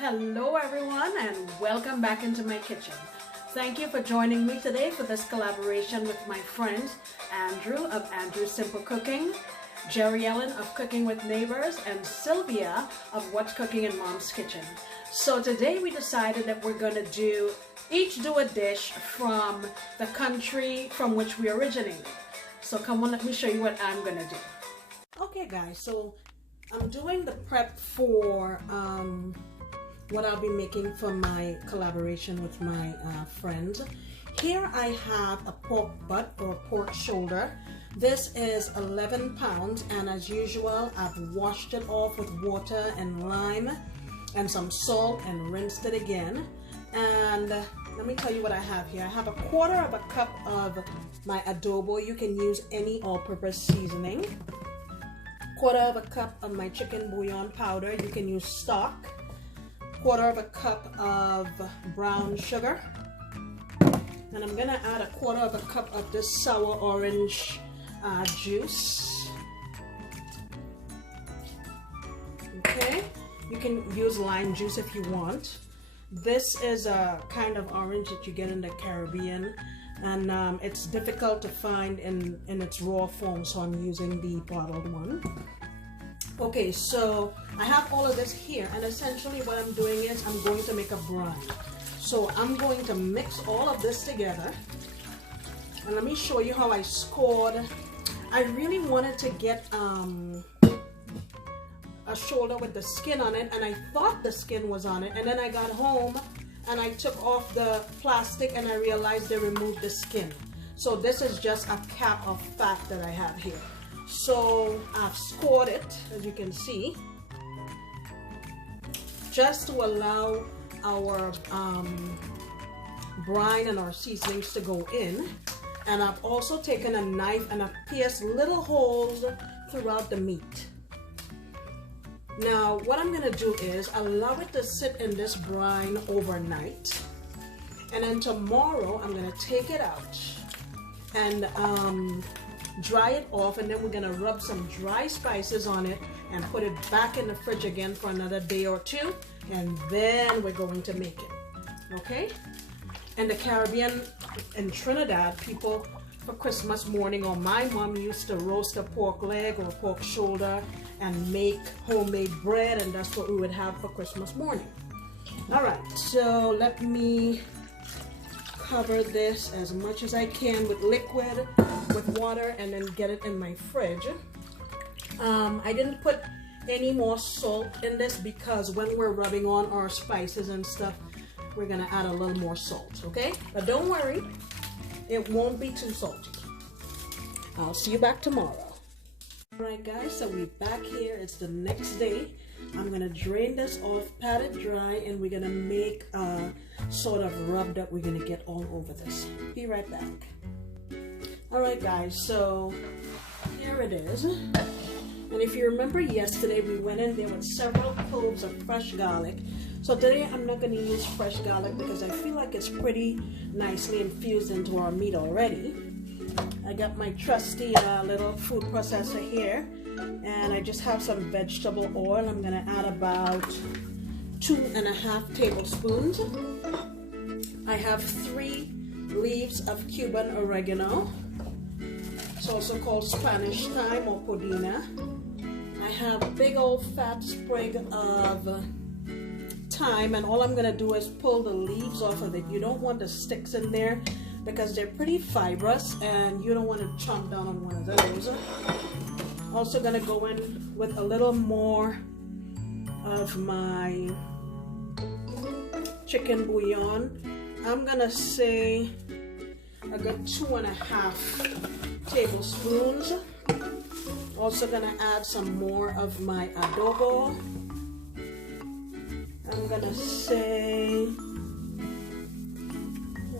Hello everyone and welcome back into my kitchen. Thank you for joining me today for this collaboration with my friends Andrew of Andrew's Simple Cooking, Jerri-Ellen of Cooking with Neighbors, and Sylvia of What's Cooking in Mom's Kitchen. So today we decided that we're going to each do a dish from the country from which we originated. So come on, let me show you what I'm going to do. Okay guys, so I'm doing the prep for what I'll be making for my collaboration with my friends. Here I have a pork butt or pork shoulder. This is 11 pounds, and as usual I've washed it off with water and lime and some salt and rinsed it again. And let me tell you what I have here. I have a quarter of a cup of my adobo. You can use any all-purpose seasoning. Quarter of a cup of my chicken bouillon powder. You can use stock. Quarter of a cup of brown sugar. And I'm gonna add a quarter of a cup of this sour orange juice. Okay, you can use lime juice if you want. This is a kind of orange that you get in the Caribbean, and it's difficult to find in its raw form, so I'm using the bottled one. Okay, so I have all of this here, and essentially what I'm doing is I'm going to make a brine. So I'm going to mix all of this together, and let me show you how I scored. I really wanted to get a shoulder with the skin on it, and I thought the skin was on it, and then I got home and I took off the plastic and I realized they removed the skin. So this is just a cap of fat that I have here. So I've scored it, as you can see, just to allow our brine and our seasonings to go in. And I've also taken a knife and I've pierced little holes throughout the meat. Now what I'm gonna do is allow it to sit in this brine overnight, and then tomorrow I'm gonna take it out and dry it off, and then we're gonna rub some dry spices on it and put it back in the fridge again for another day or two, and then we're going to make it. Okay? In the Caribbean, in Trinidad, people for Christmas morning, or my mom used to roast a pork leg or a pork shoulder and make homemade bread, and that's what we would have for Christmas morning. All right, so let me cover this as much as I can with liquid, with water, and then get it in my fridge. I didn't put any more salt in this because when we're rubbing on our spices and stuff, we're gonna add a little more salt, okay? But don't worry, it won't be too salty. I'll see you back tomorrow. All right guys, so we're back here. It's the next day. I'm gonna drain this off, pat it dry, and we're gonna make a sort of rub that we're gonna get all over this. Be right back. All right guys, so here it is. And if you remember yesterday, we went in there with several cloves of fresh garlic. So today I'm not gonna use fresh garlic because I feel like it's pretty nicely infused into our meat already. I got my trusty little food processor here, and I just have some vegetable oil. I'm gonna add about 2.5 tablespoons. I have 3 leaves of Cuban oregano. It's also called Spanish thyme or podina. I have a big old fat sprig of thyme, and all I'm gonna do is pull the leaves off of it. You don't want the sticks in there because they're pretty fibrous and you don't want to chomp down on one of those. Also gonna go in with a little more of my chicken bouillon. I'm gonna say a good 2.5 tablespoons. Also gonna add some more of my adobo. I'm gonna say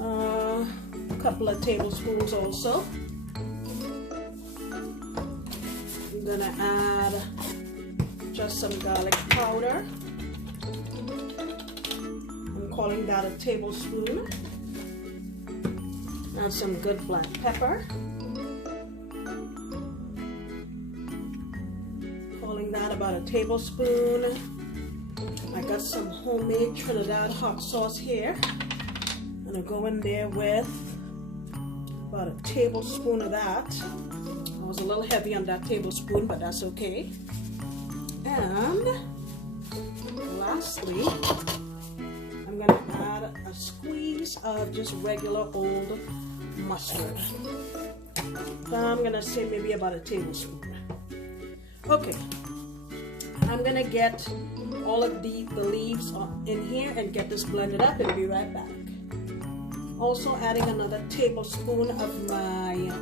a couple of tablespoons also. I'm gonna add just some garlic powder. I'm calling that a tablespoon. Add some good black pepper. Calling that about a tablespoon. I got some homemade Trinidad hot sauce here. I'm gonna go in there with about a tablespoon of that. I was a little heavy on that tablespoon, but that's okay. And lastly, I'm gonna add a squeeze of just regular old mustard. So I'm gonna say maybe about a tablespoon. Okay, I'm gonna get all of the leaves in here and get this blended up and be right back. Also adding another tablespoon of my,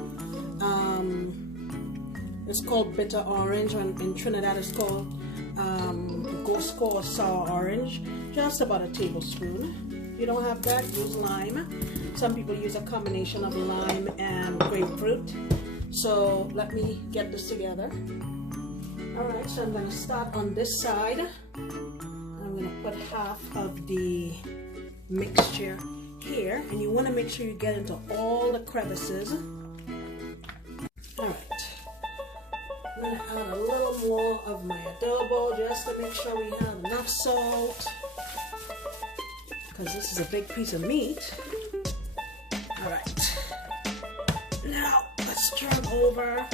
it's called bitter orange, and in Trinidad it's called Gosco or sour orange, just about a tablespoon. If you don't have that, use lime. Some people use a combination of lime and grapefruit. So let me get this together. Alright, so I'm going to start on this side. I'm going to put half of the mixture here, and you want to make sure you get into all the crevices. Alright, I'm going to add a little more of my adobo just to make sure we have enough salt, because this is a big piece of meat. Alright, now let's turn over.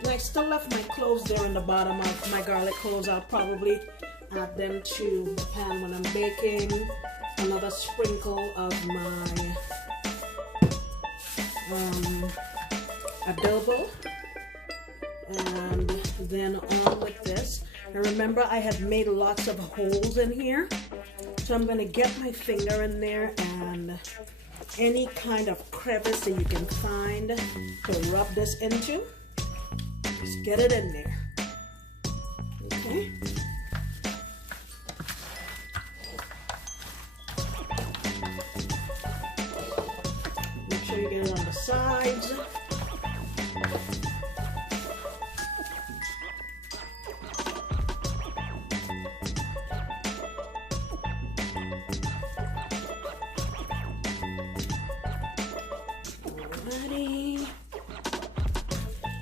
And I still left my cloves there in the bottom of my garlic cloves. I'll probably add them to the pan when I'm baking. Another sprinkle of my adobo, and then on with this. And remember, I had made lots of holes in here, so I'm going to get my finger in there and any kind of crevice that you can find to rub this into, just get it in there. Okay. Make sure you get it on the sides.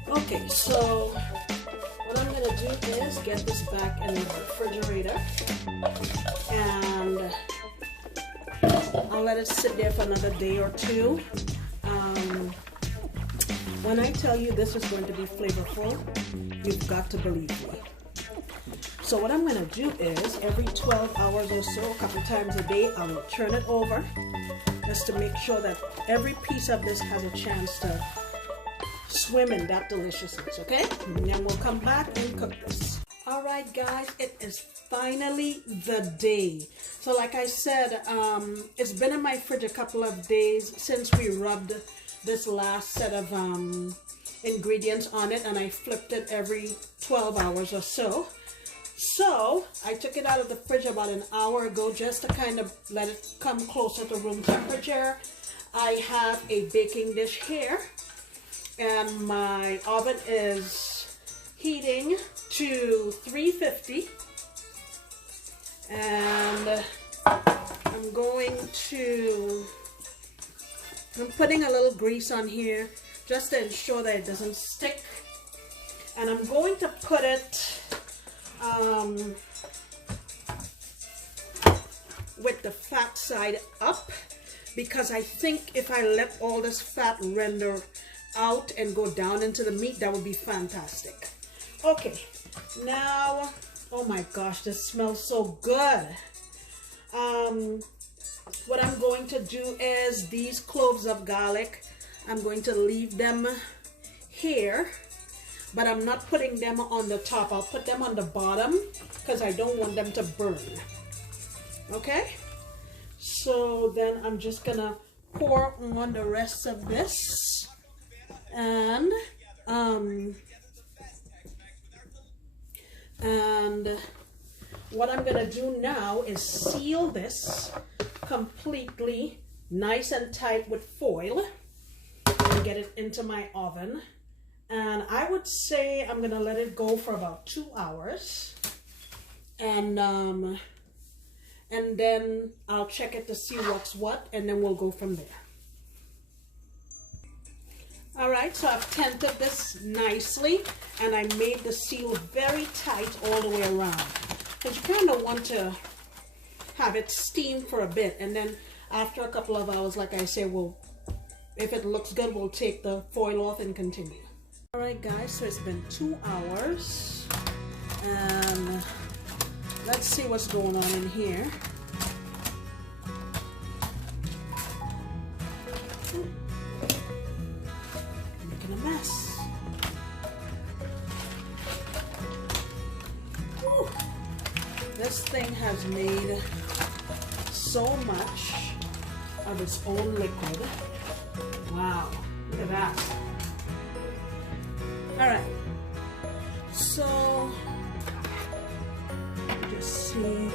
Okay, so what I'm gonna do is get this back in the refrigerator, and I'll let it sit there for another day or two. When I tell you this is going to be flavorful, you've got to believe me. So what I'm gonna do is every 12 hours or so, a couple times a day, I will turn it over just to make sure that every piece of this has a chance to swim in that deliciousness, okay? And then we'll come back and cook this. All right, guys, it is finally the day. So like I said, it's been in my fridge a couple of days since we rubbed this last set of ingredients on it, and I flipped it every 12 hours or so. So I took it out of the fridge about an hour ago just to kind of let it come closer to room temperature. I have a baking dish here, and my oven is heating to 350, and I'm putting a little grease on here just to ensure that it doesn't stick, and I'm going to put it with the fat side up, because I think if I let all this fat render out and go down into the meat, that would be fantastic. Okay, now, oh my gosh, this smells so good. What I'm going to do is these cloves of garlic, I'm going to leave them here, but I'm not putting them on the top. I'll put them on the bottom because I don't want them to burn. Okay, so then I'm just gonna pour on the rest of this, and what I'm gonna do now is seal this completely nice and tight with foil and get it into my oven. And I would say I'm gonna let it go for about 2 hours, and then I'll check it to see what's what, and then we'll go from there. All right, so I've tented this nicely, and I made the seal very tight all the way around, because you kind of want to have it steam for a bit, and then after a couple of hours, like I say, if it looks good, we'll take the foil off and continue. All right, guys, so it's been 2 hours, and let's see what's going on in here. Making a mess. Whew. This thing has made so much of its own liquid. Wow, look at that. All right, so just see.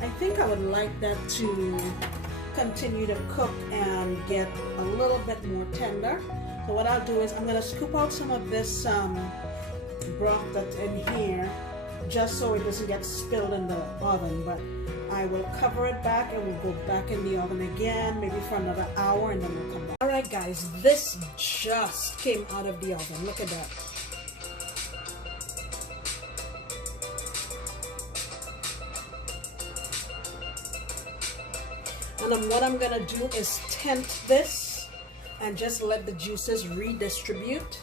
I think I would like that to continue to cook and get a little bit more tender. So what I'll do is I'm gonna scoop out some of this broth that's in here, just so it doesn't get spilled in the oven, but I will cover it back and we'll go back in the oven again, maybe for another hour, and then we'll come back. All right, guys, this just came out of the oven. Look at that. And then what I'm gonna do is tent this and just let the juices redistribute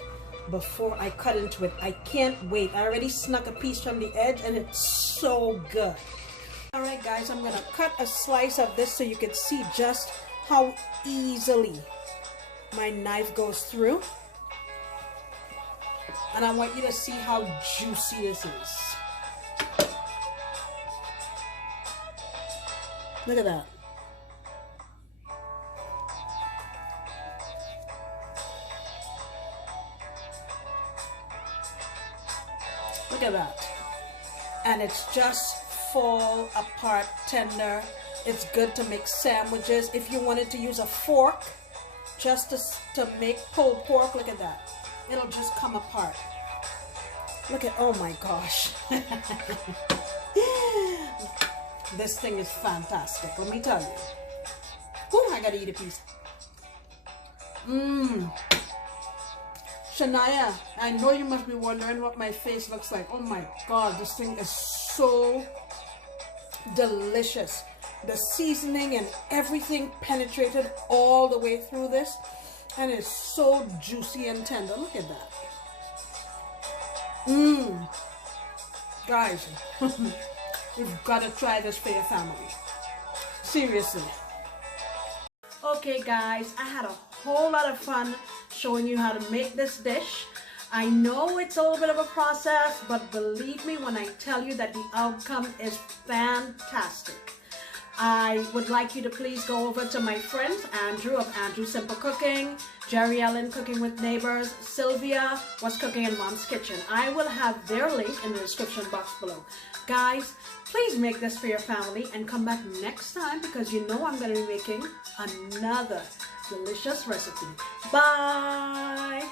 before I cut into it. I can't wait. I already snuck a piece from the edge and it's so good. All right, guys, I'm gonna cut a slice of this so you can see just how easily my knife goes through. And I want you to see how juicy this is. Look at that. Look at that. And it's just fall apart tender. It's good to make sandwiches. If you wanted to use a fork just to make pulled pork, look at that. It'll just come apart. Look at, oh my gosh. This thing is fantastic, let me tell you. Whew, I gotta eat a piece. Shania, I know you must be wondering what my face looks like. Oh my God, this thing is so delicious. The seasoning and everything penetrated all the way through this, and it's so juicy and tender. Look at that. Guys, you've got to try this for your family. Seriously. Okay, guys, I had a whole lot of fun showing you how to make this dish. I know it's a little bit of a process, but believe me when I tell you that the outcome is fantastic. I would like you to please go over to my friends, Andrew of Andrew Simple Cooking, Jerri-Ellen Cooking with Neighbors, Sylvia, What's Cooking in Mom's Kitchen. I will have their link in the description box below. Guys, please make this for your family and come back next time, because you know I'm going to be making another delicious recipe. Bye!